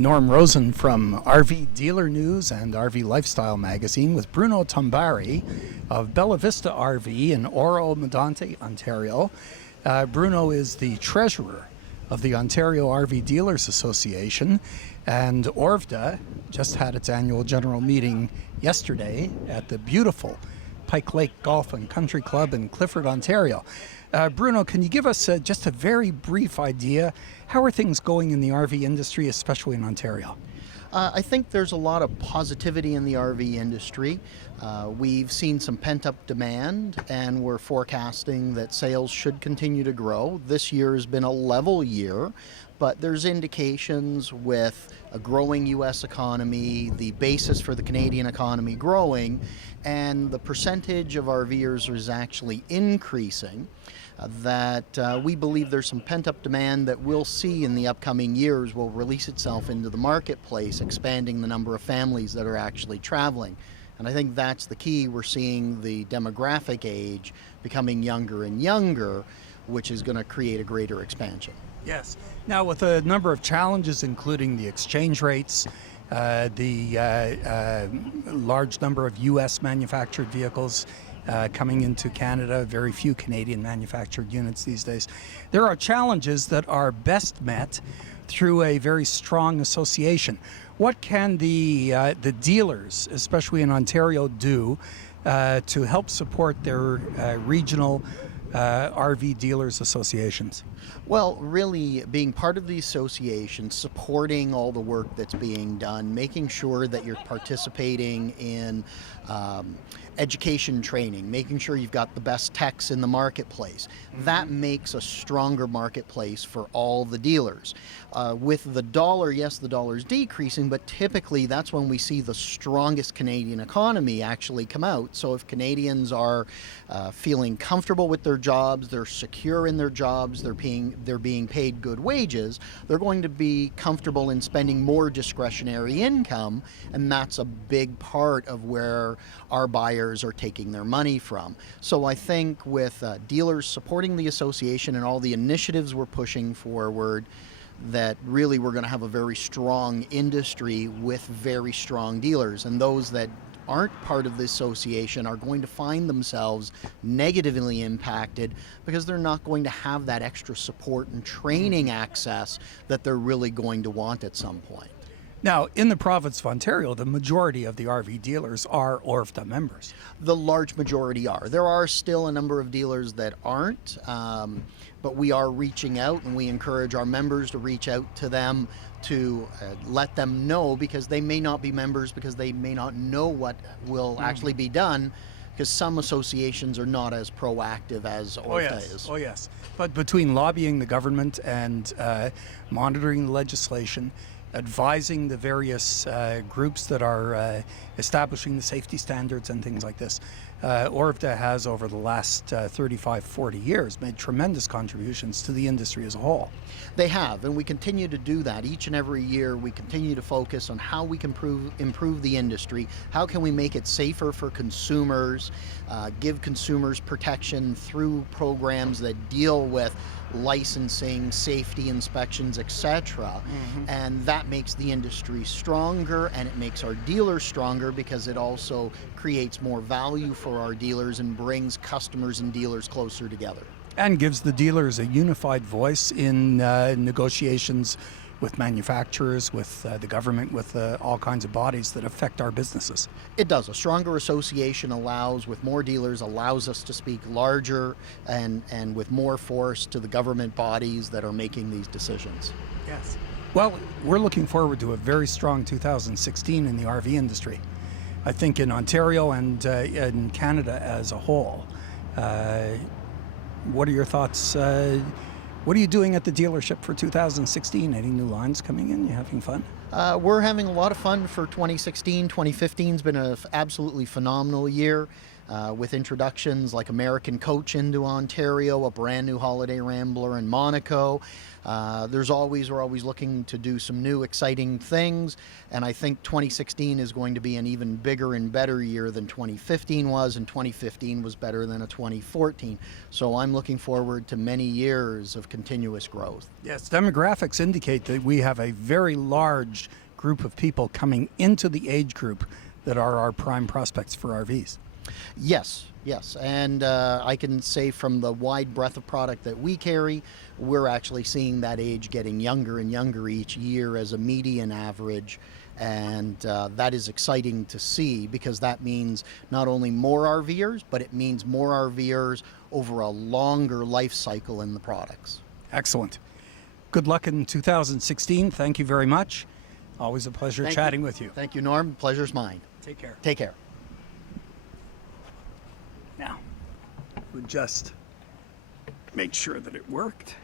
Norm Rosen from RV Dealer News and RV Lifestyle Magazine with Bruno Tombari of Bella Vista RV in Oro Medonte, Ontario. Bruno is the treasurer of the Ontario RV Dealers Association, and ORVDA just had its annual general meeting yesterday at the beautiful Pike Lake Golf and Country Club in Clifford, Ontario. Bruno, can you give us just a very brief idea? How are things going in the RV industry, especially in Ontario? I think there's a lot of positivity in the RV industry. We've seen some pent-up demand, and we're forecasting that sales should continue to grow. This year has been a level year, but there's indications with a growing U.S. economy, the basis for the Canadian economy growing, and the percentage of RVers is actually increasing, that we believe there's some pent-up demand that we'll see in the upcoming years will release itself into the marketplace, expanding the number of families that are actually traveling. And I think that's the key. We're seeing the demographic age becoming younger and younger, which is going to create a greater expansion. Yes. Now, with a number of challenges, including the exchange rates, the large number of U.S. manufactured vehicles coming into Canada, very few Canadian manufactured units these days, there are challenges that are best met through a very strong association. What can the dealers, especially in Ontario, do to help support their regional RV dealers associations? Well, really being part of the association, supporting all the work that's being done, making sure that you're participating in education training, making sure you've got the best techs in the marketplace. That makes a stronger marketplace for all the dealers. With the dollar, yes, the dollar's decreasing, but typically that's when we see the strongest Canadian economy actually come out. So if Canadians are feeling comfortable with their jobs, they're secure in their jobs, they're being paid good wages, they're going to be comfortable in spending more discretionary income, and that's a big part of where our buyers are taking their money from. So I think with dealers supporting the association and all the initiatives we're pushing forward, that really we're going to have a very strong industry with very strong dealers, and those that aren't part of the association are going to find themselves negatively impacted because they're not going to have that extra support and training access that they're really going to want at some point. Now, in the province of Ontario, the majority of the RV dealers are ORVDA members. The large majority are. There are still a number of dealers that aren't, but we are reaching out, and we encourage our members to reach out to them to let them know, because they may not be members because they may not know what will actually be done, because some associations are not as proactive as ORVDA is. Oh yes. But between lobbying the government and monitoring the legislation, advising the various groups that are establishing the safety standards and things like this, ORVDA has over the last 35, 40 years made tremendous contributions to the industry as a whole. They have, and we continue to do that. Each and every year we continue to focus on how we can improve the industry, how can we make it safer for consumers, give consumers protection through programs that deal with licensing, safety inspections, etc. And that makes the industry stronger, and it makes our dealers stronger because it also creates more value for our dealers and brings customers and dealers closer together. And gives the dealers a unified voice in negotiations with manufacturers, with the government, with all kinds of bodies that affect our businesses. It does. A stronger association allows, with more dealers, allows us to speak larger and with more force to the government bodies that are making these decisions. Yes. Well, we're looking forward to a very strong 2016 in the RV industry. I think in Ontario and in Canada as a whole. What are your thoughts? What are you doing at the dealership for 2016? Any new lines coming in? You having fun? We're having a lot of fun for 2016. 2015's been an absolutely phenomenal year. with introductions like American Coach into Ontario, a brand new Holiday Rambler in Monaco. We're always looking to do some new exciting things, and I think 2016 is going to be an even bigger and better year than 2015 was, and 2015 was better than a 2014. So I'm looking forward to many years of continuous growth. Yes, demographics indicate that we have a very large group of people coming into the age group that are our prime prospects for RVs. Yes, and I can say from the wide breadth of product that we carry, we're actually seeing that age getting younger and younger each year as a median average, and that is exciting to see, because that means not only more RVers, but it means more RVers over a longer life cycle in the products. Excellent. Good luck in 2016. Thank you very much. Always a pleasure chatting with you. Thank you, Norm. Pleasure's mine. Take care. Take care. Now, we'll just make sure that it worked.